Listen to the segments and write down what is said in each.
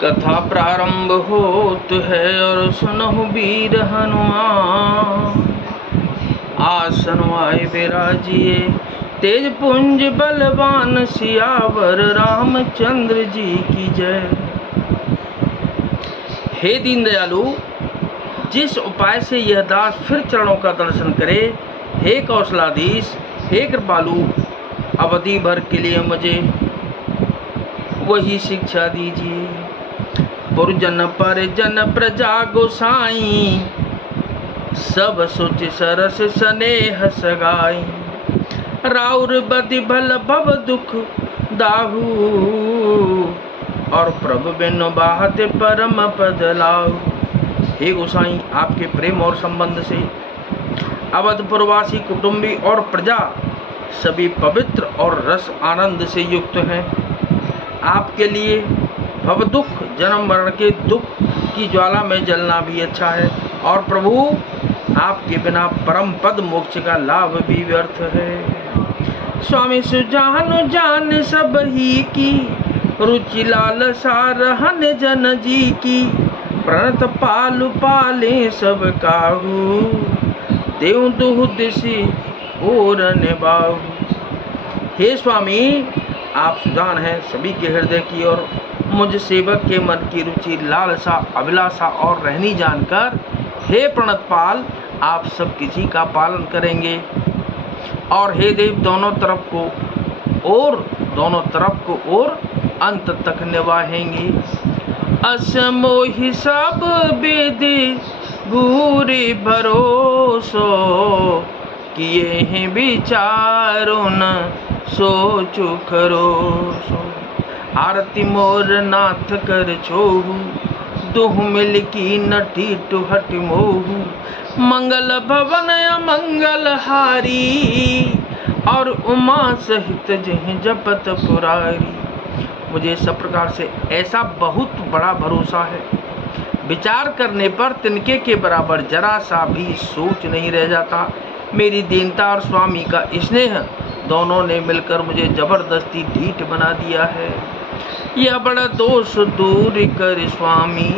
कथा प्रारंभ होत है और सुनहु वीर हनुमान। आसन वाय विराजिए तेज पुंज बलवान, सियावर रामचंद्र जी की जय। हे दीन दयालु, जिस उपाय से यह दास फिर चरणों का दर्शन करे, हे कौशलाधीश, हे कृपालु, अवधि भर के लिए मुझे वही शिक्षा दीजिए। पुरजन परिजन प्रजा गोसाई, सब सुच सरस स्नेह सगाई। राउर बदि भल भव दुख दाहू, और प्रभु बिनु बाहत परम पद लाऊ। हे गोसाई, आपके प्रेम और संबंध से अवधपुरवासी कुटुंबी और प्रजा सभी पवित्र और रस आनंद से युक्त हैं। आपके लिए भव दुख, जन्म मरण के दुख की ज्वाला में जलना भी अच्छा है, और प्रभु आपके बिना परम पद मोक्ष का लाभ भी व्यर्थ है। स्वामी सुजानु जान सब ही की, रुचि लालसा रहन जन जी की। प्रणत पालु पाले सब काहू, देव दुहु दिशि और निबाहु। हे स्वामी, आप सुजान हैं सभी के हृदय की, और मुझ सेवक के मन की रुचि लालसा अभिलाषा और रहनी जानकर, हे प्रणतपाल, आप सब किसी का पालन करेंगे। और हे देव, दोनों तरफ को और अंत तक निभाएंगे। असमोहि सब विधि गुरी भरोसो, किए हैं विचारो न सोचु खरोसो। आरती मोर नाथ कर छोहू, दुह मिल की नटी टुहट मोहू। मंगल भवन मंगल हारी, और उमा सहित जह जपत पुरारी। मुझे सब प्रकार से ऐसा बहुत बड़ा भरोसा है, विचार करने पर तिनके के बराबर जरा सा भी सोच नहीं रह जाता। मेरी दीनता और स्वामी का स्नेह दोनों ने मिलकर मुझे जबरदस्ती ढीठ बना दिया है। यह बड़ा दोष दूर कर स्वामी,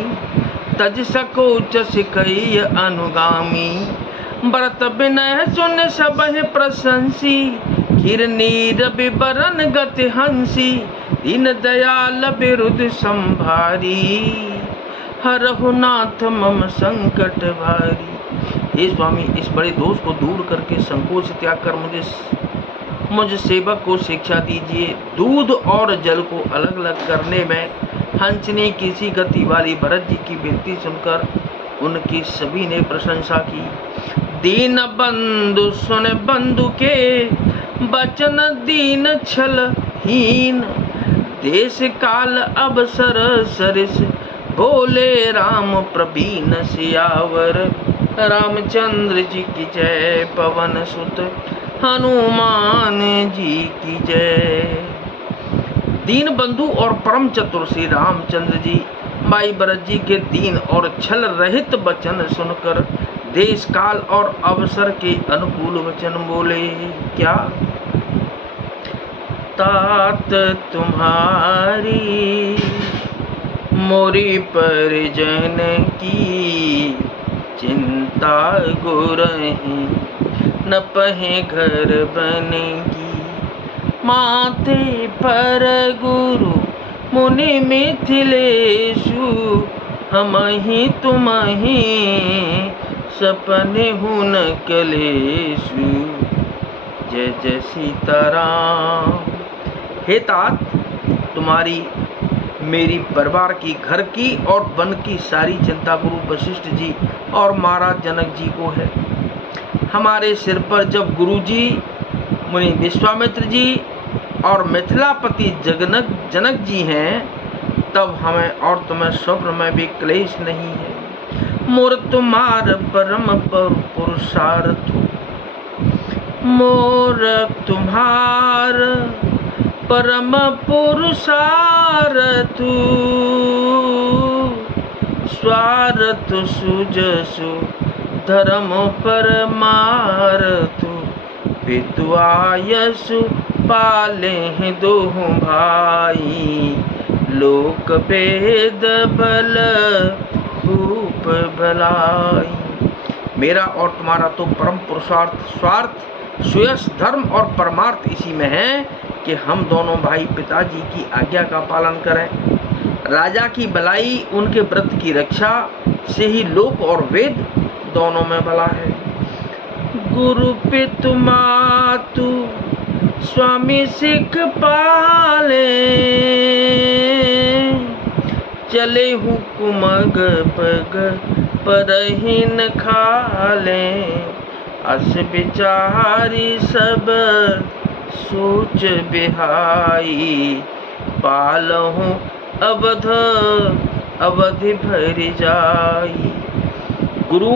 तज सको जस कई अनुगामी। व्रत विनय सुन सब प्रशंसी, खीर नीर विवरण गति हंसी। दीन दयाल बिरुद संभारी, हरहु नाथ मम संकट भारी। हे स्वामी, इस बड़े दोष को दूर करके संकोच त्याग कर मुझ सेवक को शिक्षा दीजिए। दूध और जल को अलग अलग करने में हंस ने किसी गति वाली भरत जी की विनती सुनकर उनकी सभी ने प्रशंसा की। दीन बंधु सुन बंधु के बचन, दीन छल हीन। देश काल अवसर सरिस, बोले राम प्रवीण सियावर। रामचंद्र जी की जय, पवन सुत हनुमान जी की जय। दीन बंधु और परम चतुर श्री रामचंद्र जी भाई भरत जी के दीन और छल रहित वचन सुनकर देश काल और अवसर के अनुकूल वचन बोले। क्या तात तुम्हारी मोरी परिजन की, चिंता गुरहि न पहे घर बनेगी। माथे पर गुरु मुनि मिथिलेशु, हमहि तुमहि सपने हुन कलेशु। जय जय सीताराम। हे तात, तुम्हारी मेरी परिवार की, घर की और वन की सारी चिंता गुरु वशिष्ठ जी और महाराज जनक जी को है। हमारे सिर पर जब गुरु जी, मुनि विश्वामित्र जी और मिथिलापति जनक जी हैं, तब हमें और तुम्हें स्वप्न में भी क्लेश नहीं है। मोर तुम्हार परम पुरुषार्थ, मोर तुम्हार परम पुरुषार्थ। स्वार्थ सुजसु धर्म परमार्थ। विद्वायसु पाले दोह भाई, लोक भेद बल भूप भलाई। मेरा और तुम्हारा तो परम पुरुषार्थ, स्वार्थ, सुयश, धर्म और परमार्थ इसी में है कि हम दोनों भाई पिताजी की आज्ञा का पालन करें। राजा की भलाई उनके व्रत की रक्षा से ही लोक और वेद दोनों में भला है। गुरु पितु मातु स्वामी सिख पाले, चले हुकुम पग परहीन खाले। अस बिचारी सब सोच बिहाई, पालहु अवध अवधि भर जाई। गुरु,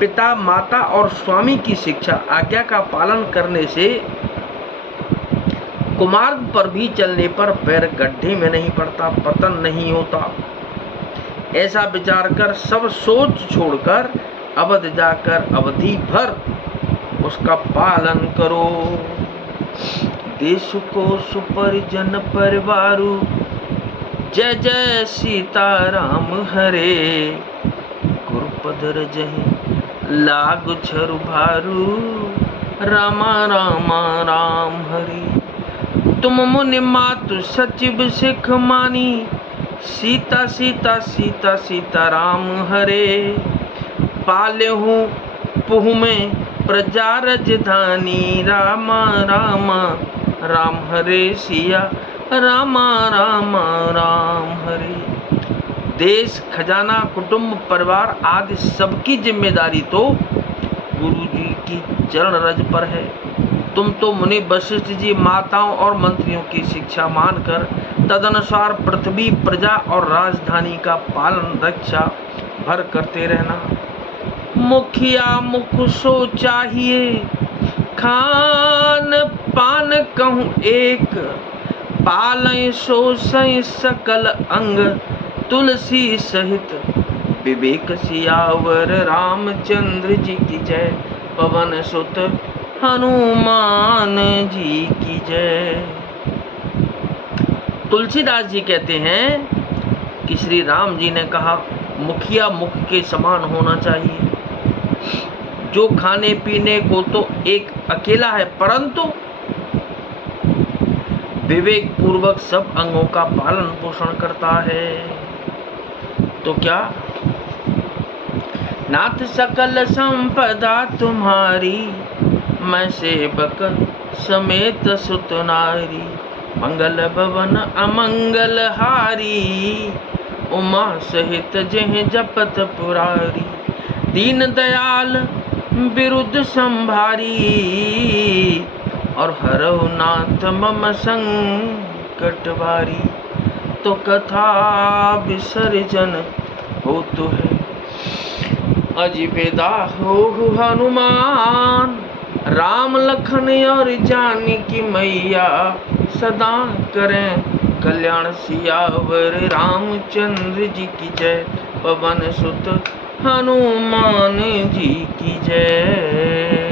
पिता, माता और स्वामी की शिक्षा, आज्ञा का पालन करने से कुमार्ग पर भी चलने पर पैर गड्ढे में नहीं पड़ता, पतन नहीं होता। ऐसा विचार कर सब सोच छोड़कर अवध जाकर अवधि भर उसका पालन करो। देश को सुपरिजन परिवारु, जय जय सीताराम हरे। गुरुपद रजहि लागु छरु भारू, रामा रामा राम हरे। तुम मुनि मातु सचिव सिख मानी, सीता सीता सीता सीता राम हरे। पाले हूँ पुह में प्रजा राजधानी, रामा रामा राम हरे सिया, रामा रामा राम हरे। देश, खजाना, कुटुंब, परिवार आदि सबकी जिम्मेदारी तो गुरु जी की चरण रज पर है। तुम तो मुनि वशिष्ठ जी, माताओं और मंत्रियों की शिक्षा मानकर तदनुसार पृथ्वी, प्रजा और राजधानी का पालन रक्षा भर करते रहना। मुखिया मुख सो चाहिए, खान पान कहूँ एक, पालय सो सही सकल अंग, तुलसी सहित विवेक सियावर। रामचंद्र जी की जय, पवन सुत हनुमान जी की जय। तुलसीदास जी कहते हैं कि श्री राम जी ने कहा, मुखिया मुख के समान होना चाहिए। जो खाने पीने को तो एक अकेला है, परंतु विवेक पूर्वक सब अंगों का पालन पोषण करता है। तो क्या? नाथ सकल संपदा तुम्हारी, मैं सेवक समेत सुत नारी। मंगल भवन अमंगल हारी, उमा सहित जह जपत पुरारी। दीन दयाल विरुद्ध संभारी, और हरहु नाथ मम संकट भारी। तो कथा विसर्जन हो तो है, अजिबेदा हो हनुमान। राम लखन और जानकी मैया, सदा करें कल्याण सियावर। रामचंद्र जी की जय, पवन सुत हनुमान जी की जय।